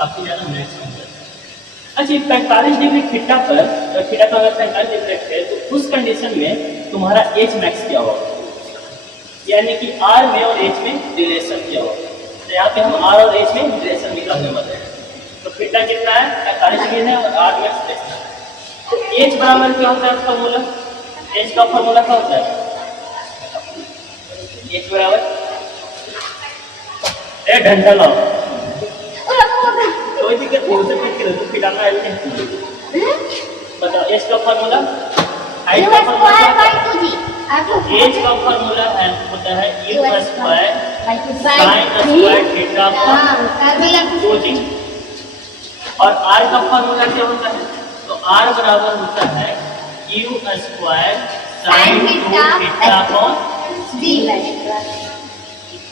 काफी ज्यादा मैक्सिमम है। अच्छा 45 डिग्री थीटा पर, जब थीटा का अगर 45 डिग्री है तो उस कंडीशन में तुम्हारा एच मैक्स क्या होगा, यानी कि आर में और एच में रिलेशन क्या होगा। तो यहाँ पे हम आर और एच में रिलेशन निकालने वाले हैं। तो थीटा कितना है 45 डिग्री है और आर मैक्स रिलेशन है। तो एच बराबर क्या होता है फॉर्मूला, एच का फॉर्मूला क्या होता है, एच बराबर घंटा लाओ, कोई दिक्कत नहीं, उसे ठीक कर दो, थीटा में आएगा बताओ। एच का फॉर्मूला, हाइट का फॉर्मूला, एच का फॉर्मूला होता है u square sin square theta पर 2g। और r का फॉर्मूला क्या होता है, तो r बराबर होता है u स्क्वायर sin थीटा पर g।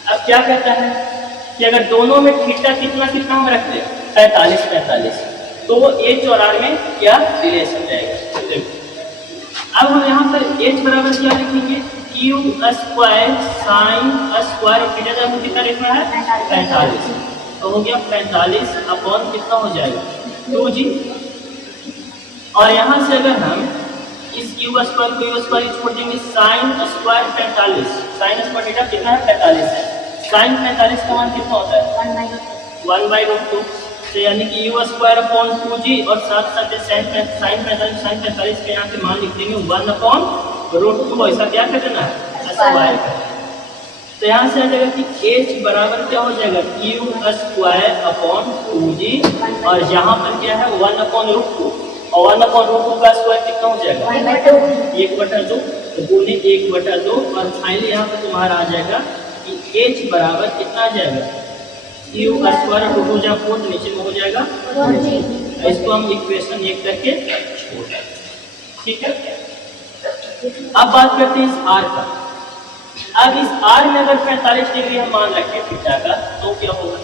अब क्या कहता है कि अगर दोनों में थीटा कितना कितना हम रख दे 45, तो वो एच और आर में क्या रिलेशन रहेगा। अब हम यहाँ पर एच बराबर क्या लिखेंगे, u square sine square theta का हमें कितना लिखना है 45, तो हो गया 45 अपॉन कितना हो जाएगा 2g। और यहाँ से अगर हम इस u स्क्वायर को u स्क्वायर छोड़ देंगे, sine square 45, sine square theta कितना है 45 है, साइन 45 का मान कितना होता है 1/√2, तो यानी कि u स्क्वायर अपॉन 2g और साथ साथ साइन 45 के यहाँ से मान लिख देंगे 1/√2, ऐसा क्या कर देना है स्क्वायर कर। तो यहाँ से आ जाएगा कि h बराबर क्या हो जाएगा u स्क्वायर अपॉन 2g और यहाँ पर क्या है 1/√2, और 1/√2 का स्क्वायर कितना हो जाएगा 1/2, तो गुने 1/2। और फाइनली यहाँ पर तुम्हारा आ जाएगा कि h बराबर कितना आ जाएगा u स्क्वायर 2 जा 4 तो नीचे में हो जाएगा, इसको हम इक्वेशन 1 करके छोड़ दें, ठीक है। अब बात करते हैं इस r का। अब इस r में अगर 45 डिग्री हम मान रखें थीटा का तो क्या होगा,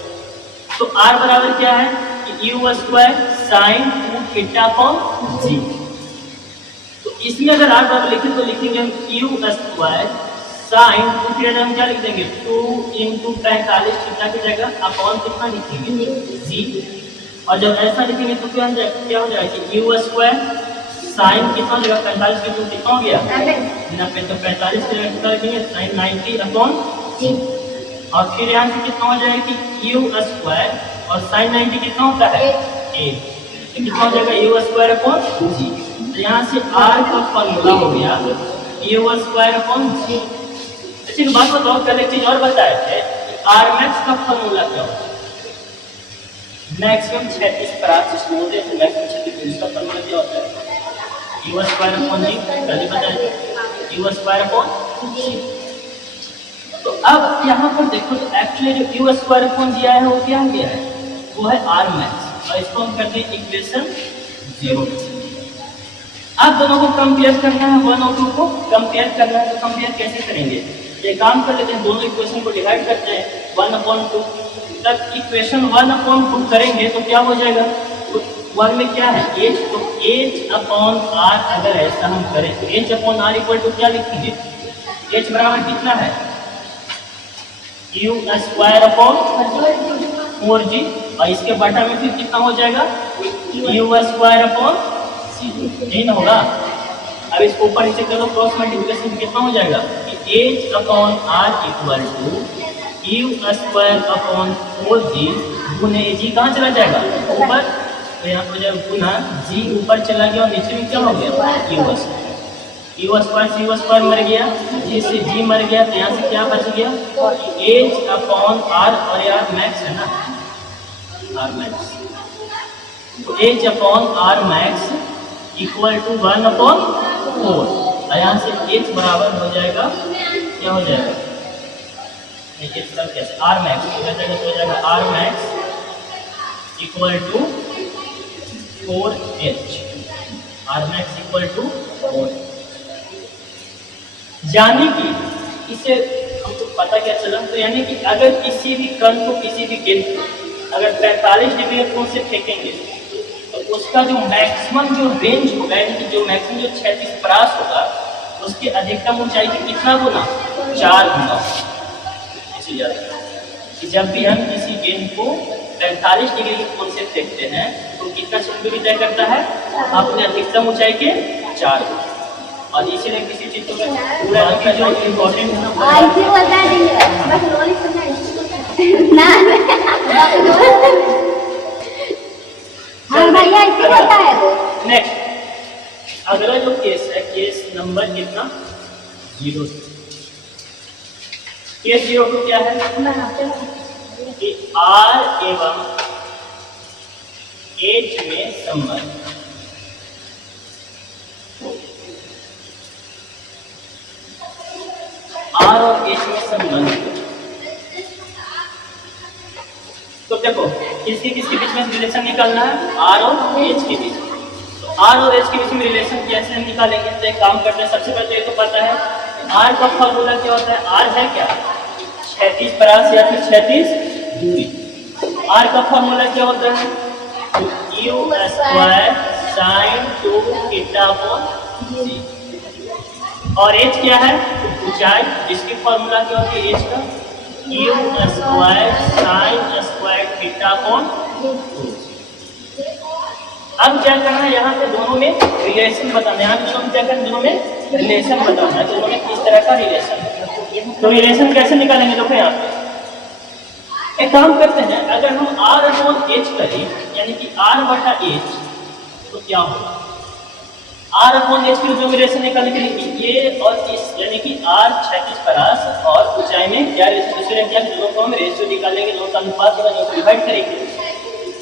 तो r बराबर क्या है कि u square sine 2 theta upon g। तो इसमें अगर r बराबर लिखें तो लिखेंगे हम u स्क्वायर साइन 2 थीटा हम क्या लिख देंगे 2 × 45 थीटा की जगह अपॉन कितना लिखेंगे g। और जब ऐसा लिखेंगे तो क्या हो जाएगा कि u स्क्वायर साइन कितना हो जाएगा 45 के 2 कितना हो गया 90, तो 45 की जगह कितना लिखेंगे साइन 90 अपॉन g। और फिर यहाँ से कितना हो जाएगा कि u स्क्वायर और साइन 90 कितना होता है 1, तो कितना हो जाएगा u स्क्वायर अपॉन g। तो यहाँ से r का फॉर्मूला हो गया u स्क्वायर अपॉन g। एक बात बताओ, कल एक चीज और बताए थे आर मैक्स का फॉर्मूला क्या होता है, मैक्सिमम 36 पर आप जिसको बोलते हैं मैक्सिमम 36 का फॉर्मूला क्या होता है u स्क्वायर अपॉन g, कल बताया u स्क्वायर अपॉन g। तो अब यहाँ पर देखो तो एक्चुअली जो u स्क्वायर अपॉन g आया है वो क्या हो गया है, वो है आर मैक्स, और इसको हम करते हैं इक्वेशन 0। अब दोनों को कंपेयर करना है, 1 और 2 को कंपेयर करना है, तो कंपेयर कैसे करेंगे, ये काम कर लेते हैं, दोनों इक्वेशन को डिवाइड करते हैं 1/2। तब इक्वेशन 1/2 करेंगे तो क्या हो जाएगा, तो 1 में क्या है h, तो h/r अगर ऐसा हम करें तो h/r इक्वल टू क्या लिखेंगे, h बराबर कितना है u स्क्वायर अपॉन 4g, और इसके बटा में फिर कितना हो जाएगा u स्क्वायर अपॉन c, यही ना होगा। अब इसको ऊपर नीचे करो, क्रॉस मल्टीप्लिकेशन कितना हो जाएगा कि h/r equal to u square upon 4g गुने g कहाँ चला जाएगा ऊपर, तो यहाँ पर जब गुना g ऊपर चला गया और नीचे में क्या हो गया u स्क्वायर से u स्क्वायर मर गया, g से g मर गया, तो यहाँ से क्या बच गया h/r, और यार मैक्स है ना r मैक्स, तो h/r मैक्स इक्वल टू 1/4, और यहाँ से h बराबर हो जाएगा क्या हो जाएगा, कैसे आर मैक्स हो जाएगा, तो हो जाएगा R max equal to 4h, R max equal to 4। यानी कि इसे हमको पता क्या चला, तो यानी कि अगर किसी भी कण को किसी भी गेंद को अगर 45 डिग्री कोण से फेंकेंगे तो उसका जो मैक्सिमम जो रेंज होगा, यानी कि जो मैक्सिमम जो क्षैतिज परास होगा उसकी अधिकतम ऊंचाई की कितना गुना 4 गुना। कि जब भी हम किसी गेंद को 45 डिग्री के कोण से देखते हैं तो कितना दूरी तय करता है? अपने अधिकतम ऊंचाई के 4 गुना। और इसीलिए किसी चीज को पूरा जो इम्पोर्टेंट है ना नेक्स्ट अगला जो केस है, केस नंबर कितना 0। केस 0 को क्या है कि R एवं H में संबंध। R और H में संबंध। तो देखो किसके किसके बीच में रिलेशन निकालना है? R और H के बीच। तो R और H के बीच में रिलेशन कैसे निकालेंगे? तो एक काम करते हैं, सबसे पहले तो ये तो पता है R का फॉर्मूला क्या होता है? R है क्या? क्षैतिज परास या फिर क्षैतिज दूरी। R का फॉर्मूला क्या होता है? U square sine 2 theta upon c। और H क्या है? ऊंचाई, जिसकी फॉर्मूला क्या होती है H का? U square sine square theta upon 2। अब क्या करना है, यहाँ पे दोनों में रिलेशन बताना है। यहाँ पे दोनों क्या करना है? दोनों में रिलेशन बताना है। दोनों में किस तरह का रिलेशन है, तो रिलेशन कैसे निकालेंगे? देखो यहाँ पे एक काम करते हैं, अगर हम R अपॉन H करें यानी कि R बटा H तो क्या होगा? R अपॉन H की जो रिलेशन निकालने के लिए ये और इस यानी कि R क्षैतिज परास और ऊंचाई में क्या रिलेशन, दूसरे क्या दोनों को हम रेशियो निकालेंगे, दोनों का अनुपात को डिवाइड करेंगे।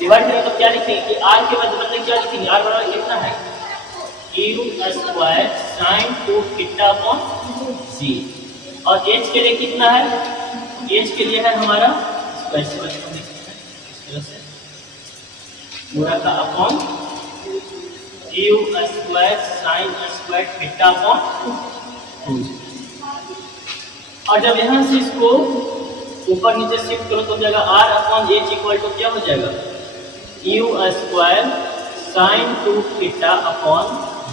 डिवाइड करेंगे तो क्या लिखेंगे कि R के बदले क्या लिखेंगे? R बराबर कितना है? U square sine 2 theta upon c। और H के लिए कितना है? H के लिए है हमारा पूरा का upon U square sine square theta upon 2। और जब यहाँ से इसको ऊपर नीचे शिफ्ट करो तो जाएगा R अपॉन H इक्वल टू क्या हो जाएगा? U square sine 2 theta upon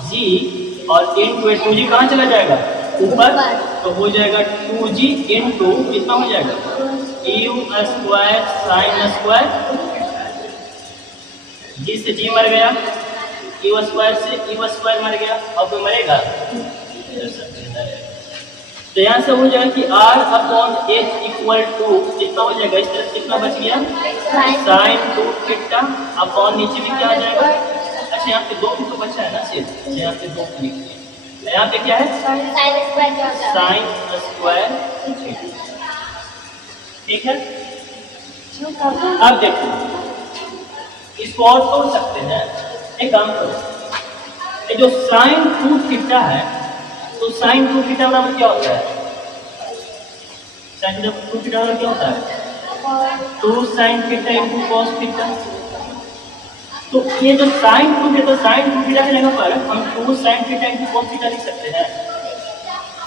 G और इनटू 2G कहाँ चला जाएगा? ऊपर, तो हो जाएगा 2G इनटू कितना हो जाएगा? U square sine square, G से G मर गया, U स्क्वायर से U स्क्वायर मर गया, अब कोई मरेगा? तो यहाँ से हो जाएगा कि R अपॉन H इक्वल टू कितना हो जाएगा? इस तरफ कितना बच गया? साइन 2 थीटा अपॉन नीचे भी क्या आ जाएगा? अच्छा यहाँ पे 2 तो बचा है ना सिर्फ, यहाँ पे 2 लिख दिया। यहाँ पे क्या है? Sine square theta. ठीक है, अब देखो इसको और तोड़ सकते हैं। एक काम करो, ये जो साइन 2 थीटा है तो साइन 2 थीटा बराबर क्या होता है? साइन 2 थीटा बराबर क्या होता है? 2 sine theta into cos theta. तो ये जो साइन 2 थीटा, साइन 2 थीटा की जगह पर हम 2 sine theta into cos theta लिख सकते हैं।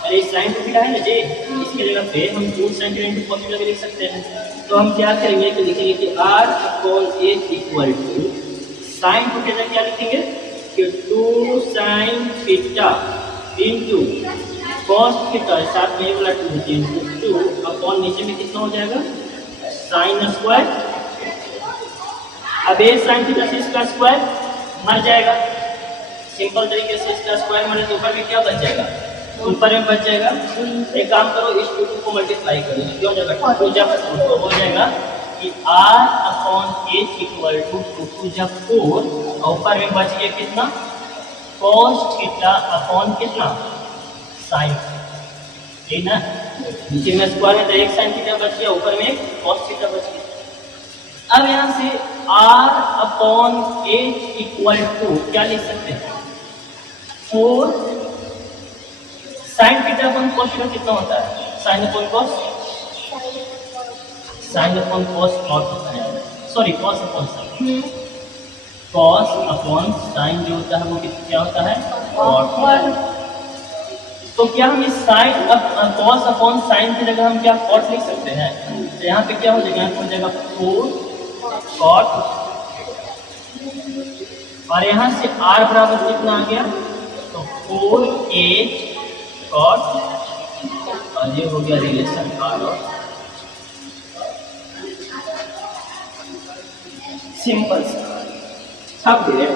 अरे साइन 2 थीटा है ना जी, इसकी जगह पे हम 2 sine theta into cos theta भी लिख सकते हैं। तो हम क्या करेंगे कि लिखेंगे कि R अपॉन H equal to sine 2 theta क्या लिखेंगे कि 2 sine theta into cos theta, साथ में ये वाला 2 इनटू 2 अपॉन नीचे में कितना हो जाएगा? Sine square. अब ये साइन थीटा से इसका स्क्वायर मर जाएगा, सिंपल तरीके से इसका स्क्वायर मरे तो ऊपर में क्या बच जाएगा? ऊपर में बच जाएगा। एक काम करो, इस 2 को मल्टीप्लाई करो, क्या हो जाएगा? 2 जब तो हो जाएगा कि R अपॉन H इक्वल टू 2 जब 4 और ऊपर में बच गया कितना? cos थीटा अपॉन कितना? साइन। ठीक ना, नीचे में स्क्वायर में तो एक साइन थीटा बच गया, ऊपर में cos थीटा बच गया। अब यहाँ से R अपॉन H इक्वल टू क्या लिख सकते हैं? 4 sine theta upon cos theta कितना होता है? Sine upon cos, sine upon cos cot होता है, sorry cos upon sine, cos upon sine जो होता है वो क्या होता है? cot। तो क्या हम इस साइन अब cos अपॉन साइन की जगह हम क्या cot लिख सकते हैं? तो यहाँ पे क्या हो जाएगा? यहाँ हो जाएगा 4 cot और यहाँ से R बराबर कितना आ गया? तो 4H cot और ये हो गया रिलेशन R और सिंपल छाप दे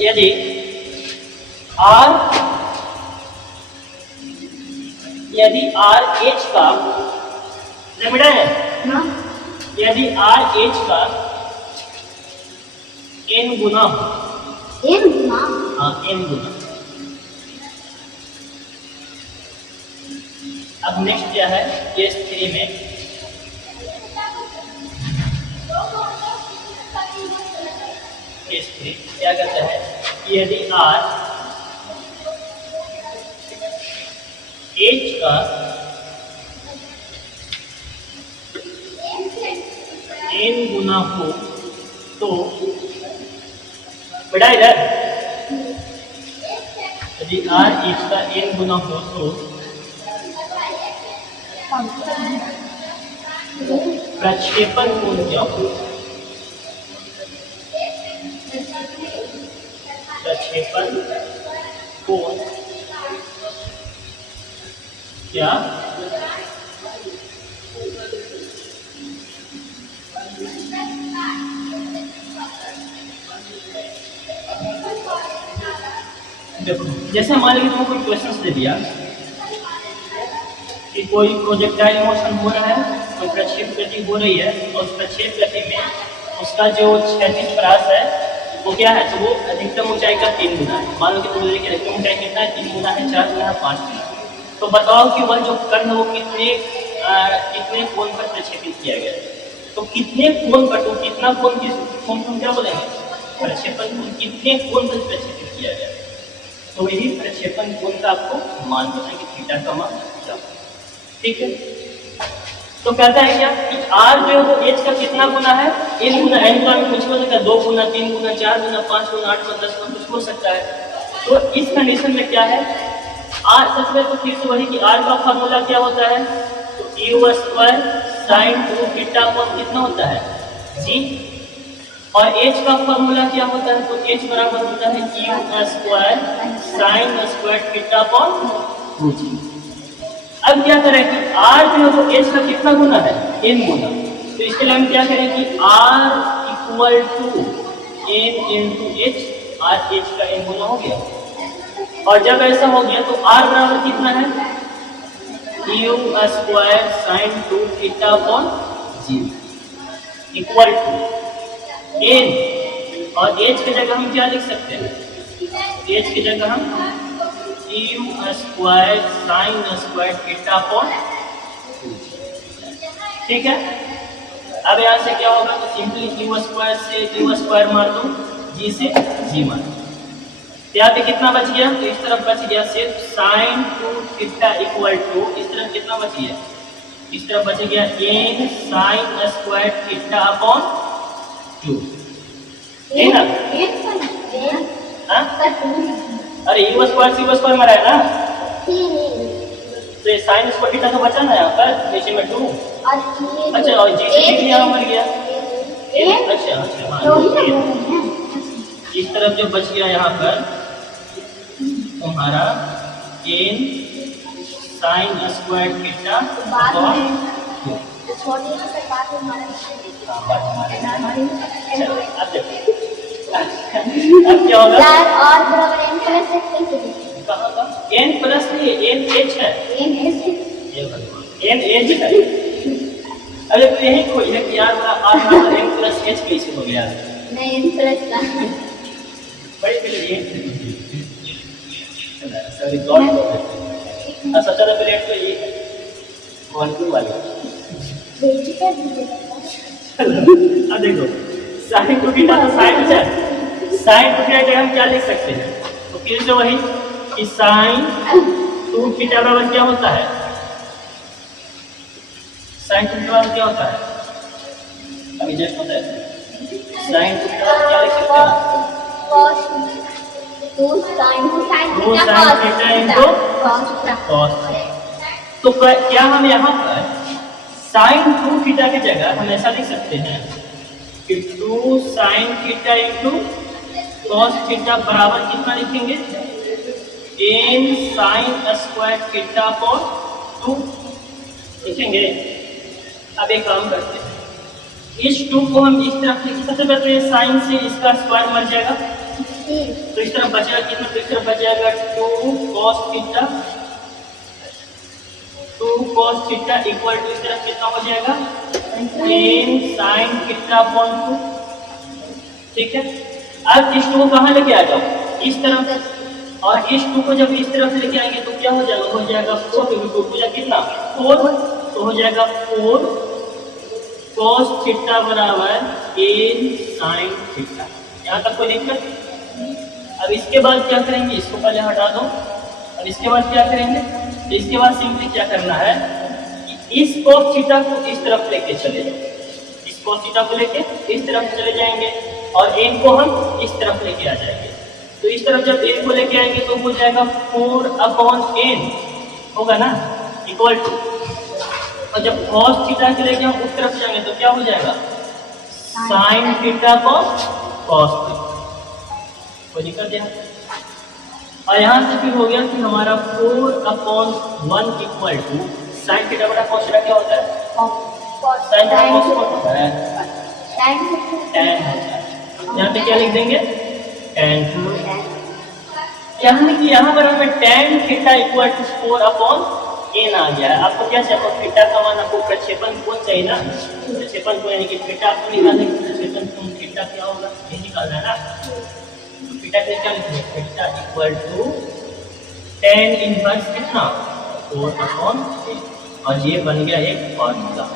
यदि आर एच का लिमिट है यदि आर एच का n गुना हाँ n गुना। अब नेक्स्ट क्या है केस 3 में केस 3 क्या कहता है कि यदि आर एच का n गुना हो तो बड़ा इधर यदि आर एच का n गुना हो तो प्रक्षेपण कोण क्या हो प्रक्षेपण कोण क्या देखो जैसे मान लीजिए तुमको कोई क्वेश्चन दे दिया कि कोई प्रोजेक्टाइल मोशन हो रहा है कोई प्रक्षेप गति हो रही है और उस प्रक्षेप गति में उसका जो क्षैतिज परास है वो क्या है तो वो अधिकतम ऊंचाई का 3 गुना है। मान लो कि तुम देखिए अधिकतम ऊंचाई कितना है 3 गुना है 4 गुना है 5 गुना। तो बताओ कि वह जो कर्ण वो कितने कोण पर प्रक्षेपित किया गया तो कितने कोण पर तो कितना कोण तुम क्या बोलेंगे प्रक्षेपण कोण कितने कोण पर प्रक्षेपित किया गया तो यही प्रक्षेपण कोण का आपको मान बताएं कि थीटा का मान क्या ठीक है। तो कहता है क्या कि आर जो है वो एच का कितना गुना है n गुना n का कुछ हो सकता है 2 गुना 3 गुना 4 गुना 5 गुना 8 गुना 10 गुना कुछ हो सकता है। तो इस कंडीशन में क्या है आर सबसे तो फिर से वही कि आर का फार्मूला क्या होता है तो u स्क्वायर sin 2 थीटा कोण कितना होता है जी और h का फार्मूला क्या होता है तो h बराबर होता है u square sin square theta कोण 2g। अब क्या करें कि r जो है वो h का कितना गुना है n गुना तो इसके लिए हम क्या करें कि r equal to n into h r h का n गुना हो गया और जब ऐसा हो गया तो r बराबर कितना है u square sin 2 theta upon 0 equal to n और h की जगह हम क्या लिख सकते हैं h की जगह हम u square sine square theta upon ठीक है। अब यहाँ से क्या होगा तो सिंपली u स्क्वायर से u स्क्वायर मार दो g से g मार दो यहाँ पे कितना बच गया तो इस तरफ बच गया सिर्फ साइन 2 थीटा इक्वल टू इस तरफ कितना बच गया इस तरफ बच गया n sine square theta upon 2 है ना अरे u स्क्वायर c स्क्वायर में रहा है ना तो ये साइन स्क्वायर थीटा तो बचा ना यहाँ पर नीचे में 2 अच्छा और जी से भी यहाँ मर गया अच्छा अच्छा हाँ इस तरफ जो बच गया यहाँ पर तुम्हारा n साइन स्क्वायर थीटा अब क्या होगा और बराबर n प्लस n प्लस नहीं n h है n h है। अरे तो यही कोई है कि यार r बराबर n प्लस h कैसे हो गया नहीं n प्लस का बड़ी पहले ये सॉरी डॉट अच्छा चलो पहले तो ये है कॉन्टूर वाली अब देखो साइन 2 थीटा तो साइन है साइन 2 थीटा हम क्या लिख सकते हैं तो फिर से वही कि साइन 2 थीटा बराबर क्या होता है साइन 2 थीटा बराबर क्या होता है अभी जस्ट होता है साइन 2 थीटा क्या लिख सकते हैं cos 2 sin theta into cos तो क्या हम यहाँ पर साइन 2 थीटा की जगह हम ऐसा लिख सकते हैं कि 2 sin theta into cos theta बराबर कितना लिखेंगे n sin square theta upon 2 लिखेंगे। अब एक काम करते हैं इस 2 को हम इस तरफ लिखें, सबसे पहले ये साइन से इसका स्क्वायर मर जाएगा, तो इस तरफ बचेगा कितना, तो इस तरफ बच जाएगा 2 cos theta, 2 cos theta equal to इस तरफ कितना हो जाएगा 10 sin थीटा अपॉन 2। ठीक है, अब इस 2 को कहाँ लेके आ जाओ, इस तरफ, और इस 2 को जब इस तरफ लेके आएंगे तो क्या हो जाएगा, हो जाएगा 4, क्योंकि 2 को कितना 4, तो हो जाएगा 4 cos थीटा बराबर 10 sin थीटा। यहाँ तक कोई दिक्कत? अब इसके बाद क्या करेंगे, इसको पहले हटा दो। अब इसके बाद क्या करेंगे, तो इसके बाद सिंपली क्या करना है कि इस cos थीटा को इस तरफ लेके चले जाओ, इस cos थीटा को लेके इस तरफ चले जाएंगे और n को हम इस तरफ लेके आ जाएंगे। तो इस तरफ जब n को लेके आएंगे तो हो जाएगा 4/n होगा ना, इक्वल टू, और जब cos थीटा के लेके हम उस तरफ जाएंगे तो क्या हो जाएगा sin थीटा cos थीटा। कोई दिक्कत है? और यहाँ से फिर हो गया कि हमारा 4/1 इक्वल टू sin थीटा बटा cos थीटा क्या होता है, sin थीटा cos होता है tan होता है। यहाँ पे क्या लिख देंगे tan, यहाँ पर हमें tan theta equal to 4/n आ गया है। आपको क्या चाहिए, आपको थीटा का मान, आपको प्रक्षेपण कोण चाहिए ना, प्रक्षेपण कोण यानी कि थीटा आपको निकालना है, प्रक्षेपण कोण थीटा क्या होगा ये निकालना है ना, तो थीटा के क्या लिखेंगे, theta equal to tan inverse कितना 4/n, और ये बन गया एक फॉर्मूला।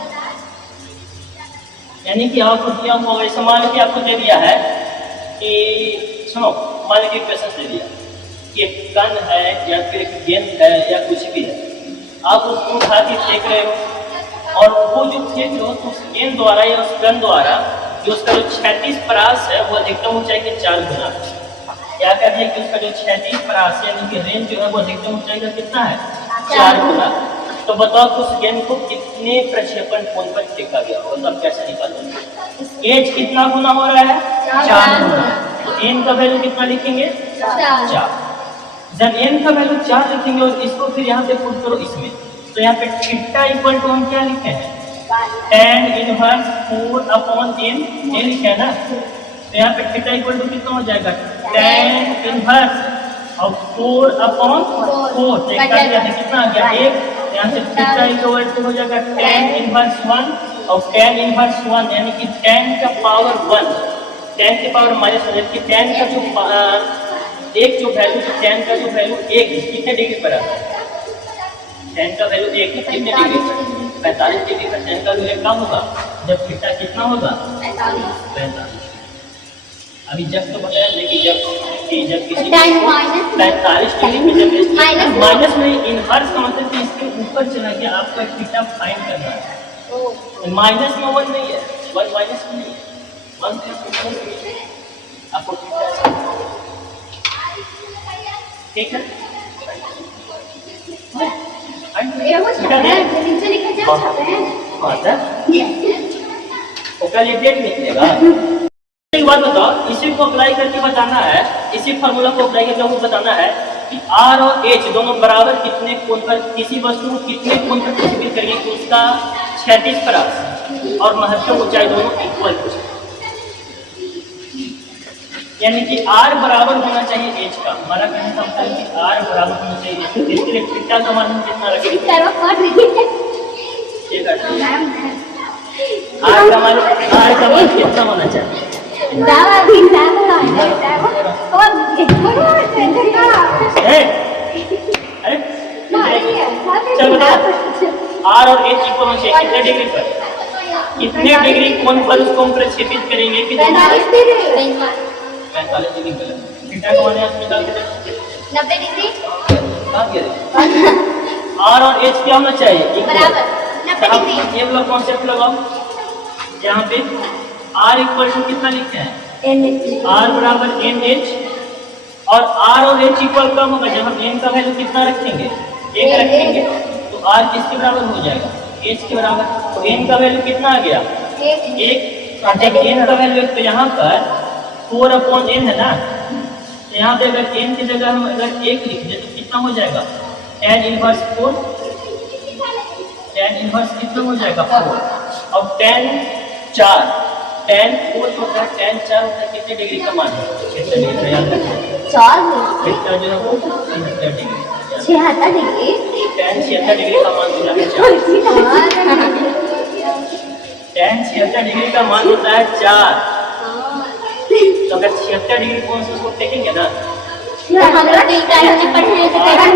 यानी कि आपको क्या होगा, जैसे मान लीजिए आपको दे दिया है कि सुनो, मान लीजिए क्वेश्चन दे दिया कि एक कण है या फिर एक गेंद है या कुछ भी है, आप उसको उठा के फेंक रहे हो, और वो जो फेंक रहे हो तो उस गेंद द्वारा या उस कण द्वारा जो उसका जो क्षैतिज परास है वो अधिकतम ऊंचाई के 4 गुना। क्या कर दिया कि उसका जो क्षैतिज परास है यानी कि रेंज जो है वो अधिकतम ऊंचाई का कितना है 4 गुना। तो बताओ कि उस गेंद को कितने प्रक्षेपण कोण पर फेंका गया हो, तो कैसे निकालोगे, एच कितना गुना हो रहा है 4 गुना, तो n का वैल्यू कितना लिखेंगे 4। जब n का वैल्यू 4 लिखेंगे और इसको फिर यहाँ पे पुट करो इसमें, तो यहाँ पे थीटा इक्वल टू हम क्या लिखे हैं tan इनवर्स 4/n, ये लिखे है ना, तो यहाँ पे थीटा इक्वल टू कितना हो जाएगा tan इनवर्स और 4/4, तो एक कितना आ गया 1, यहाँ से थीटा इक्वल टू हो जाएगा tan इनवर्स 1 और tan इनवर्स 1 यानी कि tan का पावर 1, tan के पावर माइनस 1, जबकि tan का जो एक जो वैल्यू, tan का जो वैल्यू 1 कितने डिग्री पर आता है, tan का वैल्यू 1 कितने डिग्री पर 45 डिग्री पर tan का वैल्यू कम होगा, जब थीटा कितना होगा 45। अभी जब तो बताया, लेकिन जब किसी 45 डिग्री पे जब माइनस में इनवर्स का मतलब कि इसके ऊपर चला गया, आपका थीटा फाइंड करना है, माइनस में 1 नहीं है, 1 माइनस में नहीं है, 1 से आपको थीटा, ठीक है, कल ये डेट निकलेगा। एक बात बताओ, इसी को अप्लाई करके बताना है, इसी फार्मूला को अप्लाई करके आपको बताना है कि R और H दोनों बराबर कितने कोण पर, किसी वस्तु को कितने कोण पर प्रक्षेपित करेंगे कि उसका क्षैतिज परास और महत्तम ऊंचाई दोनों इक्वल हो जाए। यानी कि R बराबर होना चाहिए H का, हमारा कहने का मतलब है कि R बराबर होना चाहिए, इसके लिए थीटा का मान कितना रखेंगे, R का मान कितना होना चाहिए, चलो R और H इक्वल होना चाहिए कितने डिग्री पर, कितने डिग्री कोण पर उसको हम प्रक्षेपित करेंगे कि 45 डिग्री पर। थीटा का मान यहाँ डाल के 90 डिग्री, R और H क्या होना चाहिए बराबर 90 डिग्री। ये वाला कॉन्सेप्ट लगाओ, यहाँ पे R इक्वल टू कितना लिखते हैं R बराबर NH, और R और H इक्वल कब होगा, जब हम n का वैल्यू कितना रखेंगे 1 रखेंगे, तो R किसके बराबर हो जाएगा H के बराबर, तो n का वैल्यू कितना आ गया 1, और जब n का वैल्यू तो यहाँ पर 4/n है ना, तो यहाँ पे अगर n की जगह हम अगर 1 लिख दें तो कितना हो जाएगा tan इनवर्स 4, tan इनवर्स कितना हो जाएगा 4, और tan 4 tan 4 होता है, tan 4 होता है कितने डिग्री का मान है? 76 डिग्री का याद रखना। 4 कितना जो है वो 76 डिग्री। 76 डिग्री। tan 76 डिग्री का मान होता है 4। tan 76 डिग्री का मान होता है 4। तो अगर 76 डिग्री कौन से उसको फेंकेंगे ना, हम लोग कैसे पढ़े हैं तो कैसे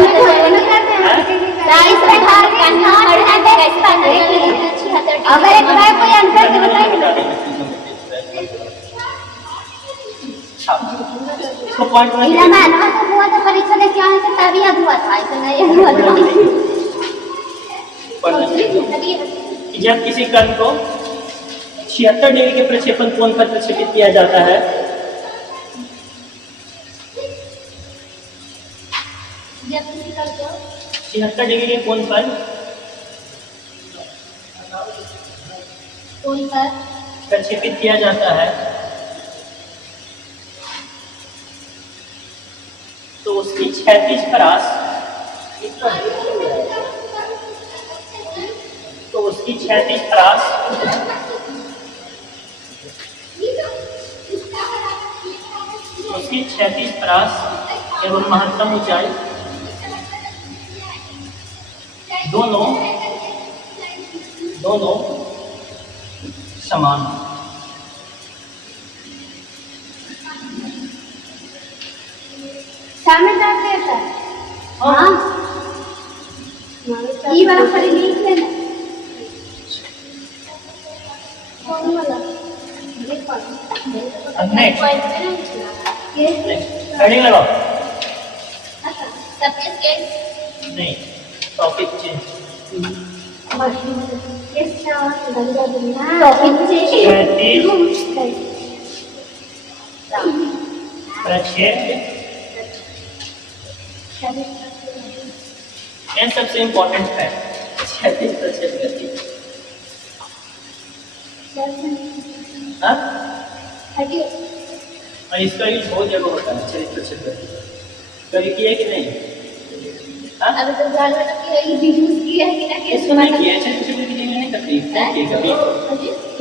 पढ़ते हैं? गाइस पढ़ा के ना पढ़ा के कैसे पढ़ते हैं? अगर एक बार कोई आंसर तो बताइए। इसको पॉइंट में इला मानवा तो हुआ था परीक्षा दे क्या है तभी याद हुआ था, ऐसा नहीं हुआ था। कि जब किसी कण को 76 डिग्री के प्रक्षेपण कोण पर प्रक्षेपित किया जाता है, जब किसी कण को 76 डिग्री के कोण पर प्रक्षेपित किया जाता है, तो उसकी क्षैतिज परास एवं महत्तम ऊंचाई दोनों समान। सामने जाके था। हाँ ये वाला खाली लिख लेना। कौन वाला? ये कौन? नेक्स्ट ये हेडिंग लगाओ। सब्जेक्ट के नहीं, टॉपिक चेंज। ये सब गंदा दुनिया टॉपिक चेंज ये सबसे इम्पोर्टेंट है क्षैतिज प्रक्षेप गति। हाँ? और इसका यूज बहुत जगह होता है क्षैतिज प्रक्षेप गति। कभी किया कि नहीं? हाँ? अभी तो जान में तो कि ये यूज किया है कि ना कि इसको नहीं किया, क्षैतिज प्रक्षेप गति नहीं करती, नहीं किया कभी।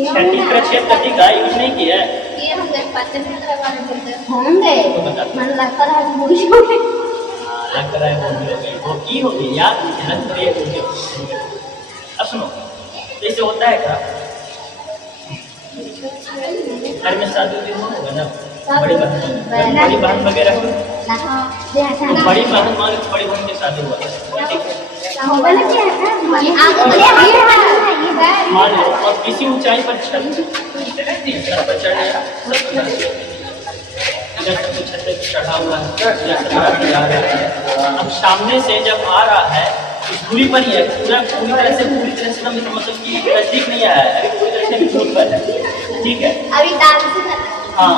क्षैतिज प्रक्षेप गति का यूज नहीं किया है। ये हम देख पाते हैं मतलब वाले बोलते हैं होंगे मन लगता है मुझे लग रहा है वो की होगी याद लग रही है होगी। अब सुनो, जैसे होता है क्या, घर में शादी होगा ना, बड़ी बहन वगैरह हो, तो बड़ी बहन मान लो बड़ी बहन के शादी हुआ, ठीक है, मान लो और किसी ऊंचाई पर छत पर चढ़ गया, छत पे चढ़ा हुआ है, अब सामने से जब आ रहा है इस दूरी पर ही है, पूरी तरह से मतलब कि नजदीक नहीं आया है, पूरी तरह से दूर पर है, ठीक है। अभी डांस हाँ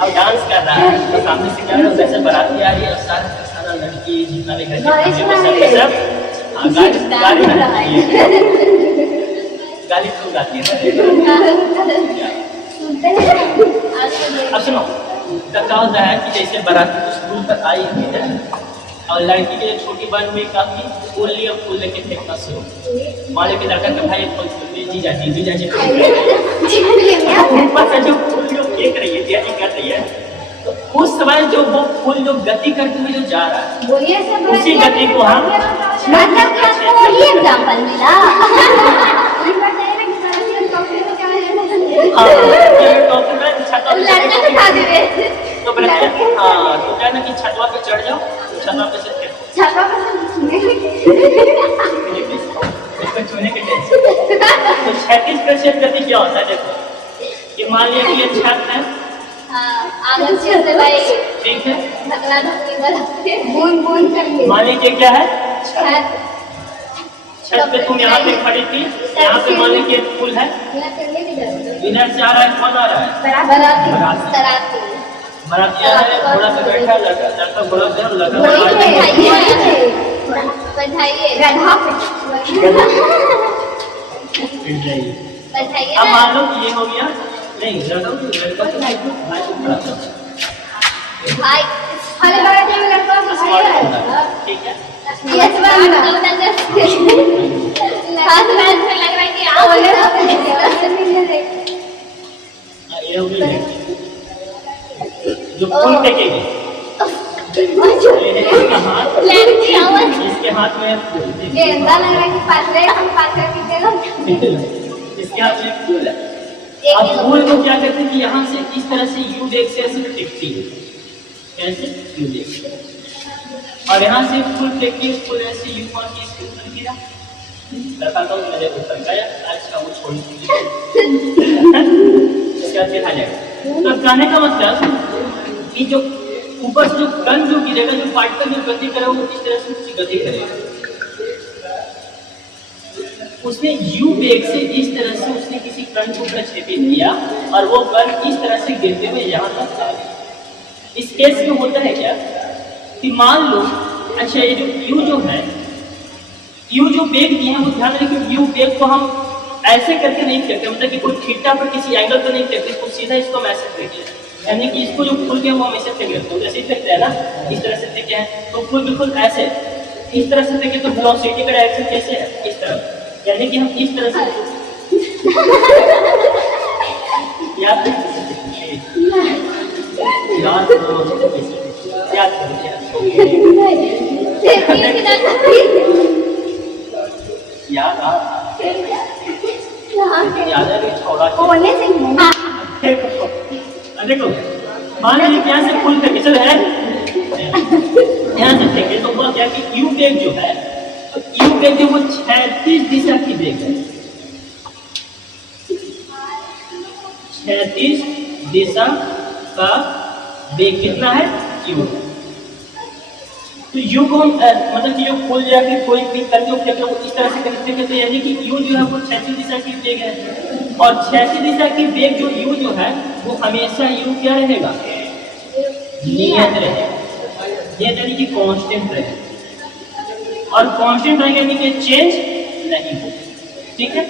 अब डांस कर रहा है, तो सामने से क्या वैसे बाराती आ रही है, सारा लड़की जितना भी घर गाली क्यों गाती है। अब सुनो, क्या होता है कि जैसे बाराती कुछ दूर पर आई हुई है और लड़की के छोटी बहन में काफी फूल लिया, फूल लेके फेंकना शुरू, मान लो कि लड़का का भाई फूल जीजा जी ऊपर से जो फूल जो फेंक रही है, तैयारी कर रही है, तो उस समय जो वो फूल जो गति करते हुए जो जा रहा है, उसी गति को हम एग्जाम्पल मिला। तो क्या ना कि छतवा पे चढ़ जाओ, छतवा पे से इसको छूने के टेंशन। तो क्षैतिज प्रक्षेप गति क्या होता है, देखो ये मान लिया कि ये छत है, ठीक है, मान लीजिए क्या है छत पे, तुम यहाँ पे खड़ी थी, यहाँ पे मान लीजिए फूल है, इधर से आ रहा है, कौन आ रहा है? बाराती आ रहा है, घोड़ा पे बैठा लड़का घोड़ा पे लगा। अब मान लो कि ये हो गया, नहीं लड़का ठीक है, यस बनना हाथ में लग रहा है कि आप ये हो गई जो फूल फेंकेगी इसका हाथ इसके हाथ में फूल गेंदा लग रहा है कि पात्र हम पात्र पीते लोग इसके हाथ में फूल है। अब फूल को क्या करते हैं कि यहाँ से इस तरह से यू वेग से ऐसे फेंकती है, कैसे यू वेग से, और यहाँ से फूल फेंकी फूल ऐसे यू और इसके ऊपर गिरा। बताता हूँ मेरे ऊपर गया आज का वो छोड़ इसके बाद फिर आ जाएगा। तो कहने का मतलब कि जो ऊपर से जो कण जो गिरेगा, जो पार्टिकल जो गति करेगा वो इस तरह से उसकी गति करेगा। उसने यू वेग से इस तरह से उसने किसी कण को प्रक्षेपित किया और वो कण इस तरह से गिरते हुए यहाँ तक आ गया। इस केस में होता है क्या कि मान लो अच्छा ये जो यू जो है, यू जो वेग दिए हैं वो ध्यान रखें कि यू वेग को हम ऐसे करके नहीं फेंकते, मतलब कि कोई थीटा पर किसी एंगल पर नहीं फेंकते, इसको सीधा इसको हम ऐसे फेंकते हैं, यानी कि इसको जो फूल के वो हम ऐसे फेंक देते हैं, जैसे ही फेंकते हैं ना इस तरह से फेंके हैं तो फूल बिल्कुल ऐसे इस तरह से फेंके तो वेलोसिटी का डायरेक्शन कैसे है इस तरफ, यानी कि हम इस तरह से याद देखो मान लीजिए यहाँ से फूल फेंके चल है यहाँ से फेंके तो हुआ क्या कि यू वेग जो है तो यू वेग जो वो 36 दिशा की वेग है, 36 दिशा का वेग कितना है यू। तो यू को हम मतलब कि जो फूल जाके कोई भी करके वो इस तरह से करते हैं तो यानी कि यू जो है वो 36 दिशा की वेग है, और 36 दिशा की वेग जो यू जो है वो हमेशा यू क्या रहेगा नियत रहेगा, ये यानी कि कांस्टेंट रहेगा, और कांस्टेंट रहेगा यानी कि चेंज नहीं होगा। ठीक है,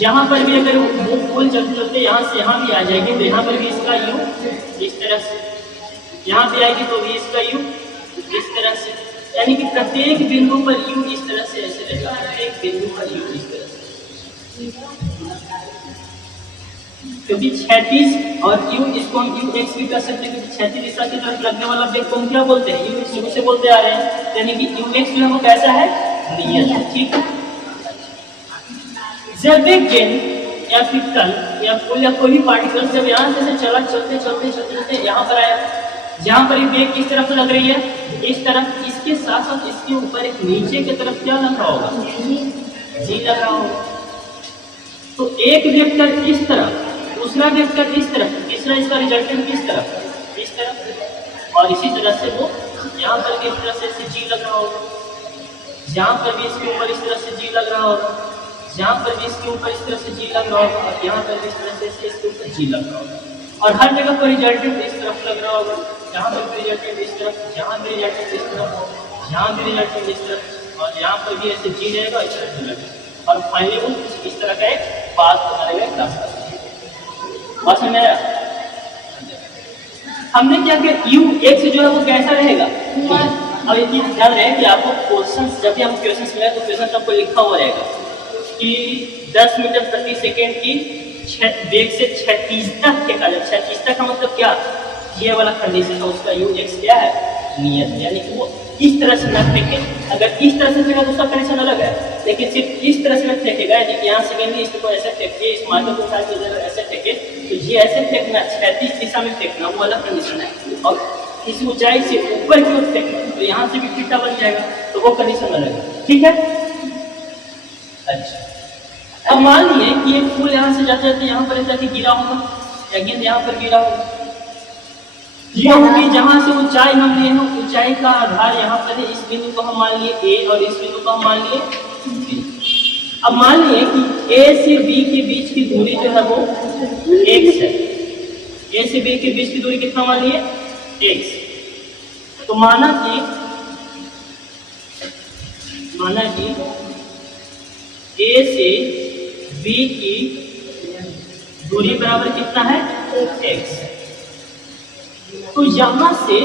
यहाँ पर भी अगर वो फूल चलते चलते यहाँ से यहाँ भी आ जाएगी तो यहाँ पर भी इसका यू इस तरह से, यहाँ भी आएगी तो भी इसका यू इस तरह से, यानी कि प्रत्येक बिंदु पर यू इस तरह से ऐसे रहेगा, प्रत्येक बिंदु पर यू इस तरह से, क्योंकि 36 और यू इसको हम यू एक्स भी कर सकते हैं, क्योंकि 36 दिशा की तरफ लगने वाला वेग को हम क्या बोलते हैं यू शुरू से बोलते आ रहे हैं, यानी कि यू एक्स जो है वो कैसा है नियत है। ठीक है, जब एक गेंद या फिर कण या फूल या कोई भी पार्टिकल जब यहाँ से चला चलते चलते चलते चलते यहाँ पर आया, जहाँ पर ये वेग किस तरफ लग रही है इस तरफ, इसके साथ साथ इसके ऊपर एक नीचे की तरफ क्या लग रहा होगा जी लग रहा होगा। तो एक वेक्टर इस तरफ, दूसरा वेक्टर इस तरफ, तीसरा इसका रिजल्टेंट किस तरफ इस तरफ, और इसी तरह से वो यहाँ पर भी इस तरह से जी लग रहा होगा, जहाँ पर भी इसके ऊपर इस तरह से जी लग रहा होगा, जहाँ पर भी इसके ऊपर इस तरह से जी लग रहा होगा, और यहाँ पर भी इस तरह से इसके ऊपर जी लग रहा होगा, और हर जगह पर रिजल्टेंट इस तरफ लग रहा होगा, जहाँ पर भी रिजल्टेंट इस तरफ, जहाँ भी रिजल्टेंट इस तरफ, जहाँ भी रिजल्टेंट इस तरफ, और यहाँ पर भी ऐसे जी रहेगा इस तरह से लगेगा, और फाइनली वो इस तरह का एक पाथ बनाएगा एक रास्ता। बस मेरा हमने क्या किया यू एक्स जो है वो कैसा रहेगा। अब ये चीज ध्यान रहे कि आपको क्वेश्चन जब भी आपको क्वेश्चन मिला तो क्वेश्चन आपको लिखा हुआ रहेगा कि 10 मीटर प्रति सेकेंड की वेग से 36 तक फेंका जाए। 36 तक का मतलब क्या, ये वाला कंडीशन है उसका यू एक्स क्या है नियत, यानी कि वो इस तरह से न फेंके, अगर इस तरह से फेंका तो उसका कंडीशन अलग है, लेकिन सिर्फ इस तरह से न फेंकेगा, यानी कि यहाँ सेकेंडली इसको ऐसे फेंके, इस मार्कर को उठा के ऐसे फेंके तो ये ऐसे फेंकना 36 दिशा में फेंकना वो अलग कंडीशन है, और इस ऊंचाई से ऊपर की ओर फेंकना तो यहाँ से भी थीटा बन जाएगा तो वो कंडीशन अलग है। ठीक है, अच्छा अब मान लिए कि एक फूल यहाँ से जाते जाते यहाँ पर जाके गिरा होगा, या गेंद यहाँ पर गिरा होगा, ये होगी जहां से ऊंचाई हम लिए हैं, ऊंचाई का आधार यहाँ पर है, इस बिंदु को हम मान लिए ए और इस बिंदु को हम मान लिए बी। अब मान लिए कि ए से बी के बीच की दूरी जो है वो x है, ए से बी के बीच की दूरी कितना मान लिए x, तो माना कि ए से बी की दूरी बराबर कितना है x, तो यहां से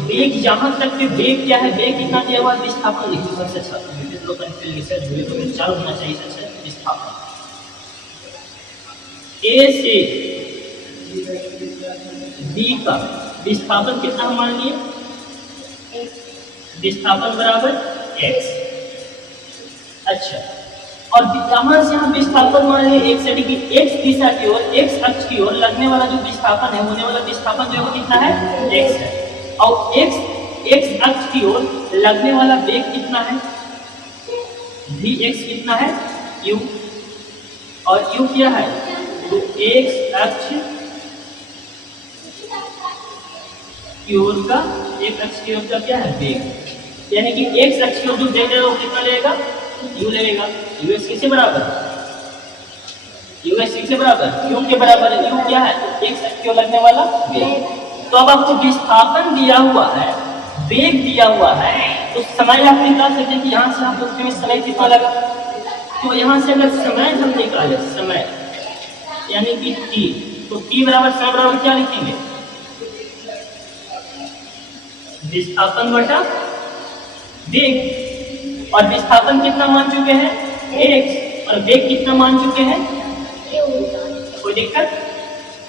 वेग यहाँ तक के वेग क्या है, वेग कितना दिया हुआ है, विस्थापन लिखिए सबसे अच्छा। विद्युत लोग कंफ्यूजन जुड़े तो विचार होना चाहिए सबसे विस्थापन। ए से बी का विस्थापन कितना मान लिए, विस्थापन बराबर x। अच्छा, और यहाँ से हम विस्थापन मान लिए x यानी कि x दिशा की ओर, x अक्ष की ओर लगने वाला जो विस्थापन है, होने वाला विस्थापन जो है कितना है, x है। और x अक्ष की ओर लगने वाला वेग कितना है, vx कितना है, u, और u क्या है, तो x अक्ष की ओर का, x अक्ष की ओर का क्या है, वेग, यानी कि x अक्ष की ओर जो वेग है वो कितना लेगा, u लेगा। ux किससे बराबर, ux किससे बराबर, u के बराबर है। u क्या है, x अक्ष की ओर लगने वाला वेग। तो अब आपको विस्थापन दिया हुआ है, वेग दिया हुआ है, तो समय आप निकाल सकते हैं कि यहाँ से आप उसके में समय कितना लगा। तो यहाँ से अगर समय हम निकाले, समय यानी कि t, तो t बराबर समय बराबर क्या लिखेंगे, विस्थापन बटा वेग। और विस्थापन कितना मान चुके हैं, x, और वेग कितना मान चुके हैं, कोई दिक्कत।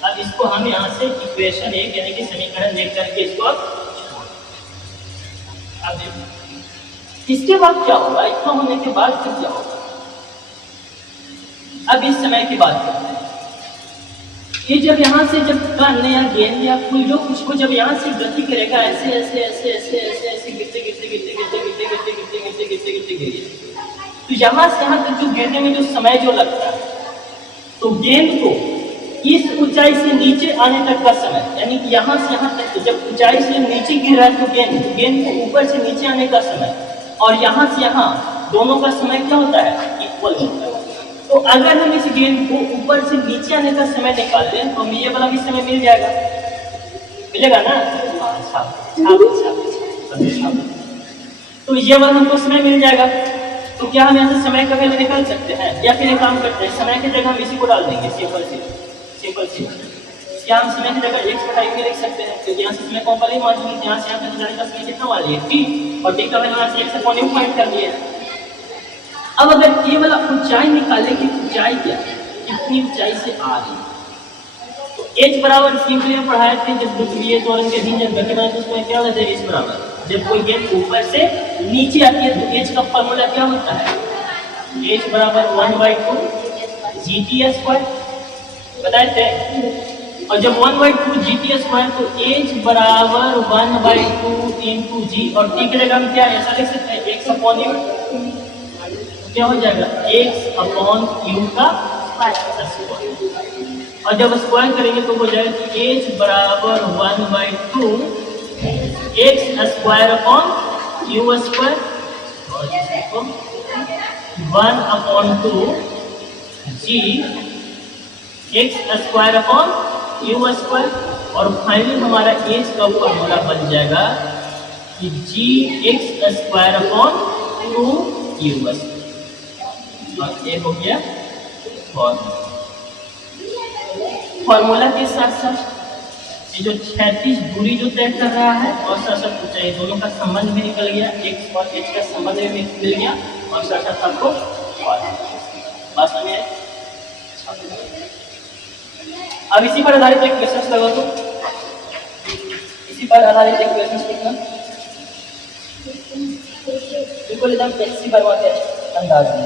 अब इसको हम यहाँ से इक्वेशन 1 यानी कि समीकरण लिख करके इसको अब इसके बाद क्या होगा, इतना होने के बाद फिर क्या होगा। अब इस समय की बात करते हैं, ये जब यहाँ से जब कण या गेंद या कोई जो उसको जब यहाँ से गति करेगा, ऐसे ऐसे ऐसे ऐसे ऐसे ऐसे गिरते गिरते गिरते गिरते गिरते गिरते गिरते गिरते गिरते गिरते गिरते, तो यहाँ से यहाँ तक जो गिरने में जो समय जो लगता है, तो गेंद को इस ऊंचाई से नीचे आने तक का समय, यानी कि यहाँ से यहाँ तक, तो जब ऊंचाई से नीचे गिर रहा है तो गेंद को ऊपर से नीचे आने का समय, और यहाँ से यहाँ दोनों का समय क्या होता है, इक्वल होता है। तो अगर हम इस गेंद को ऊपर से नीचे आने का समय निकाल दें तो हमें ये वाला भी समय मिल जाएगा, मिलेगा ना। तो ये वाला हमको समय मिल जाएगा। तो क्या हम यहाँ से समय का वैल्यू निकाल सकते हैं, या फिर एक काम करते हैं, समय की जगह हम इसी को डाल देंगे, सिंपल सी क्या हम समय की जगह x बटा u लिख सकते हैं, क्योंकि यहाँ से समय कौन वाली मान ली, यहाँ से यहाँ तक जाने का समय कितना मान लिया t, और t का वैल्यू यहाँ से x अपॉन u फाइंड कर लिया। अब अगर ये वाला ऊंचाई निकाले कि ऊंचाई क्या है, कितनी ऊंचाई से आ रही है, तो h बराबर सिंपली हम पढ़ाए थे जब ध्रुवीय त्वरण के अधीन जब गति बनाते उसमें क्या होता है, h बराबर जब कोई गेंद ऊपर से नीचे आती है तो h का फॉर्मूला क्या होता है, h बराबर 1/2 GT² बताए थे। और जब 1/2 GT² तो h बराबर 1/2 इंटू g, और t की जगह हम क्या ऐसा लिख सकते हैं, x अपॉन u, क्या हो जाएगा, x अपॉन u का स्क्वायर। और जब स्क्वायर करेंगे तो हो जाएगा कि h बराबर 1/2 x square upon u square, और 1/2 g x square upon u square. और फाइनली हमारा h का फॉर्मूला बन जाएगा कि g x square upon 2u square, और ये हो गया फॉर्मूला के साथ साथ ये जो क्षैतिज दूरी जो तय कर रहा है और साथ साथ ऊंचाई, दोनों का संबंध भी निकल गया, x और h का संबंध भी मिल गया, और साथ साथ आपको बात समझ आए। अब इसी पर आधारित एक क्वेश्चन लगा, तो इसी पर आधारित एक क्वेश्चन लिखना बिल्कुल एकदम कैसी बर्बाद है अंदाज में।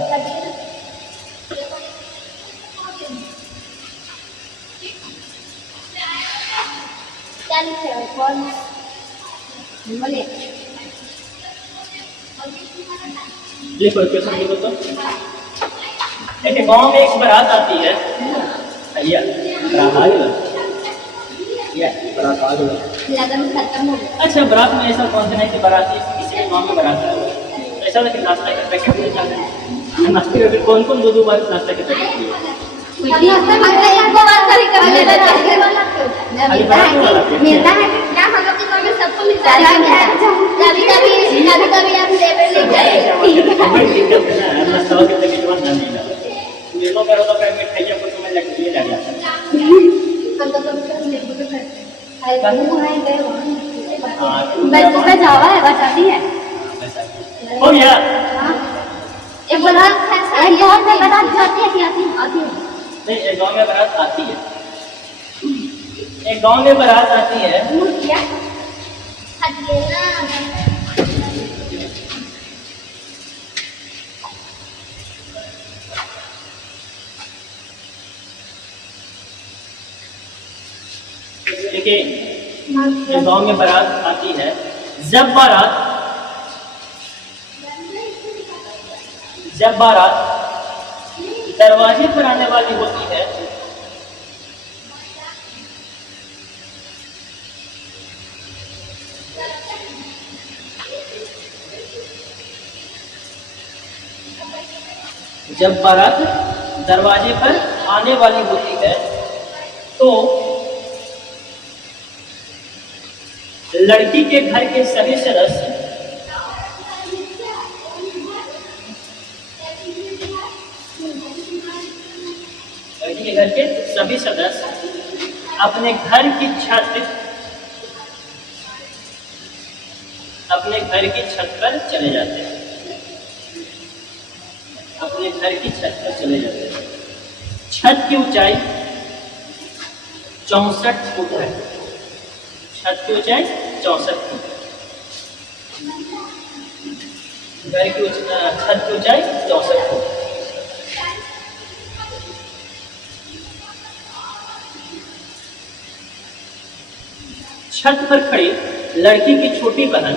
लिखो क्वेश्चन लिखो तो। एक गांव में एक बारात आती है, भैया अच्छा बारात में ऐसा कौन सा है कि बाराती किसी के गांव में बारात है, ऐसा ना कि नाश्ता के पैकेट मिल जाते हैं, नाश्ते का कौन कौन दो बार नाश्ता के पैकेट बस जावा है बताती है हो गया। एक बता एक गांव में बारात जाती है कि आती है नहीं, एक गांव में बारात आती है, एक गांव में बारात आती है। क्या हटिए ना देखिए, एक गांव में बारात आती है। जब बारात दरवाजे पर आने वाली होती है, जब बारात दरवाजे पर आने वाली होती है तो लड़की के घर के सभी सदस्य लड़की के घर के सभी सदस्य अपने घर की छत पर चले जाते हैं। अपने घर की छत पर चले जाते हैं। छत की ऊंचाई 64 फुट है। छत की ऊंचाई 64 फुट। घर की छत की ऊंचाई 64 फुट। छत पर खड़ी लड़की की छोटी बहन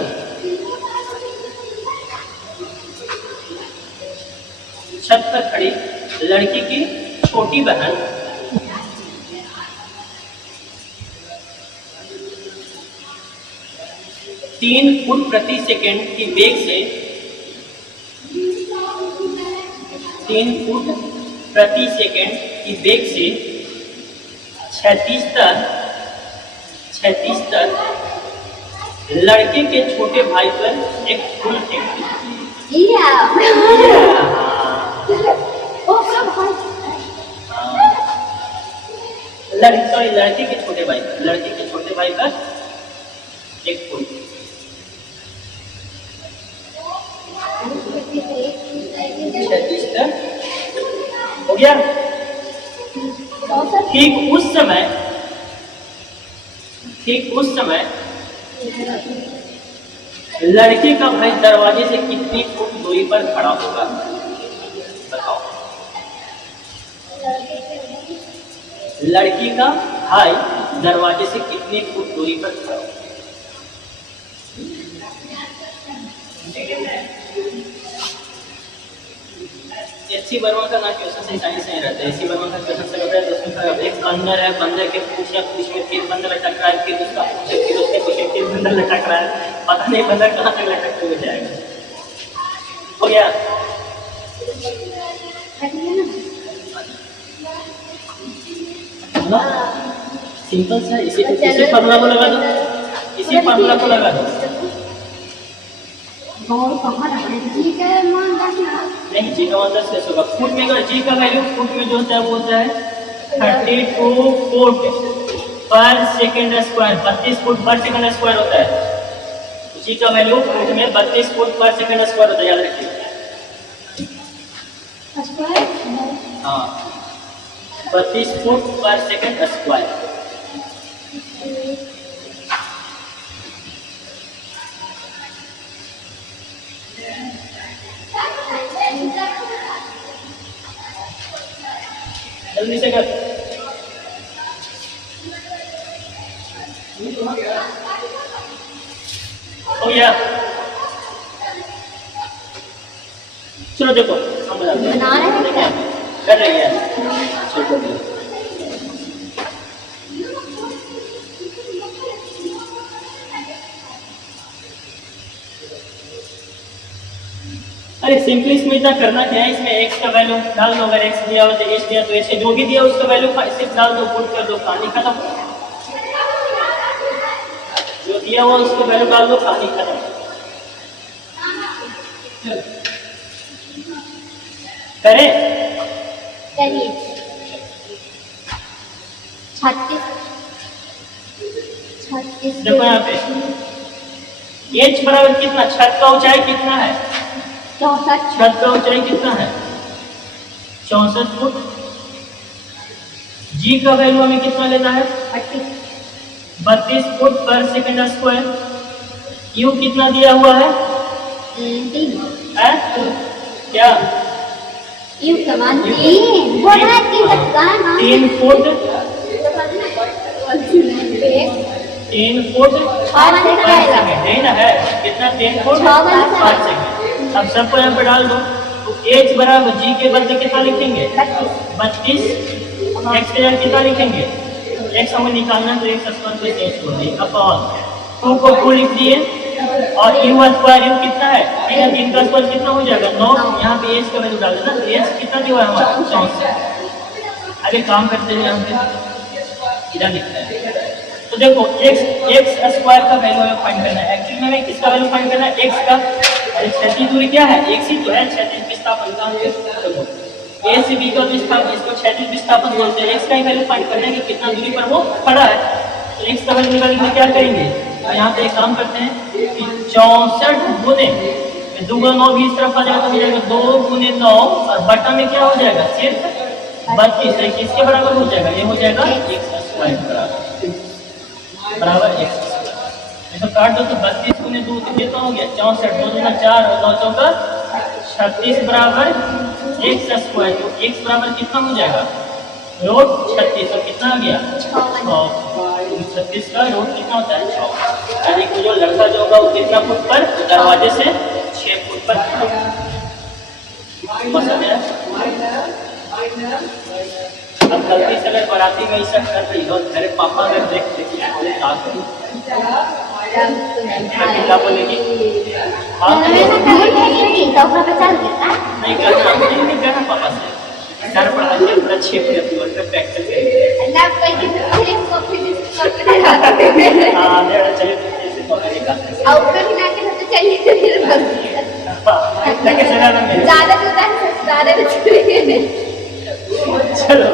छत पर खड़ी लड़की की छोटी बहन 3 फुट प्रति सेकंड की वेग से 3 फुट प्रति सेकंड की वेग से 36 तक लड़के के छोटे भाई पर एक फूल फेंकती। लड़के के छोटे भाई पर एक फूल। हो गया। ठीक उस समय लड़के का भाई दरवाजे से कितनी फुट दूरी पर खड़ा होगा, बताओ। लड़की का भाई दरवाजे से कितनी फुट दूरी पर खड़ा होगा? एससी वर्मा का ना क्वेश्चन से साइंस नहीं रहता है। एससी वर्मा का क्वेश्चन से रहता है 10 का एक बंदर है, बंदर के पूछ में फिर बंदर लटक रहा है, फिर उसका पूछ फिर उसके पूछ में फिर बंदर लटक रहा है। पता नहीं बंदर कहाँ तक लटकते हुए जाएगा। हो गया। सिंपल सा, इसी फार्मूला को लगा दो, इसी फार्मूला को लगा दो। नहीं, जी का 10 कैसे होगा? फुट में अगर जी का वैल्यू फुट में जो होता है वो होता है 32 फुट पर सेकंड स्क्वायर। 32 फुट पर सेकंड स्क्वायर होता है। जी का वैल्यू फुट में 32 फुट पर सेकंड स्क्वायर होता है, याद रखिए। हाँ, 32 फुट पर सेकंड स्क्वायर। जल्दी से कर। हो गया। चलो देखो, हम बना रहे हैं, कर रहे हैं। चलो अरे सिंपली इसमें इतना करना क्या है, इसमें x का वैल्यू डाल दो। अगर x दिया हो तो h दिया तो h, जो भी दिया उसका वैल्यू सिर्फ डाल दो, पुट कर दो, कहानी खत्म। जो दिया हुआ उसका वैल्यू डाल दो, कहानी खत्म। करें? करिए। 36 देखो यहाँ पे एच बराबर कितना, छत का ऊंचाई कितना है, 64 छत का ऊंचाई कितना है 64 फुट। जी का वैल्यू हमें कितना लेना है 32 फुट पर सेकंड स्क्वायर। यू कितना दिया हुआ है, क्या यू समान 3 बोल रहा है 3 का गाना 3 फुट 3 फुट 5 सेकंड है ना, है कितना 10 फुट 5 सेकंड। अब सबको यहाँ पे डाल दो, तो एच बराबर जी के बदले कितना लिखेंगे 32, एक्स के जगह कितना लिखेंगे, एक्स हमें निकालना है तो एक्स स्क्वायर पे चेंज कर दिए, अपॉन 2 को 2 लिख दिए, और यू स्क्वायर यू कितना है 3 का स्क्वायर कितना हो जाएगा 9। यहाँ पे एच का वैल्यू डाल देना, तो एच कितना दिया हुआ है हमारा 64। आगे काम करते हैं, यहाँ पे इधर लिखते हैं, तो देखो एक्स स्क्वायर का वैल्यू हमें फाइंड करना है। एक्चुअली में हमें किसका वैल्यू फाइंड करना है, एक्स का। क्षैतिज दूरी क्या है, एक्स ही तो है, क्षैतिज विस्थापन का। देखो ए से बी का विस्थापन, इसको क्षैतिज विस्थापन बोलते हैं। एक्स का ही वैल्यू फाइंड करना है कि कितना दूरी पर वो खड़ा है, तो एक्स का वैल्यू निकालने के लिए क्या करेंगे, तो यहाँ पे एक काम करते हैं कि 64 गुने 2 गुना 9 भी इस तरफ आ जाएगा, तो हो जाएगा 2 गुने 9, और बटा में क्या हो जाएगा सिर्फ 32, किसके बराबर हो जाएगा, ये हो जाएगा एक्स स्क्वायर बराबर एक्स। इसको काट दो तो 32 गुने 2 कितना हो गया 64, 2 दूना 4 और 9 चौका 36 बराबर एक्स स्क्वायर। तो एक्स बराबर कितना हो जाएगा रोट 36, तो कितना आ गया 6। 36 का रोट कितना होता है 6, यानी कि जो लड़का जो होगा वो कितना फुट पर, दरवाजे से 6 फुट पर। अब गलती से अगर बाराती में ऐसा कर रही हो, मेरे पापा अगर देख क्या बोलेगी, नहीं करना पापा से, सर पढ़ा के पूरा 6 फुट पे पैक करके ज्यादा चलो।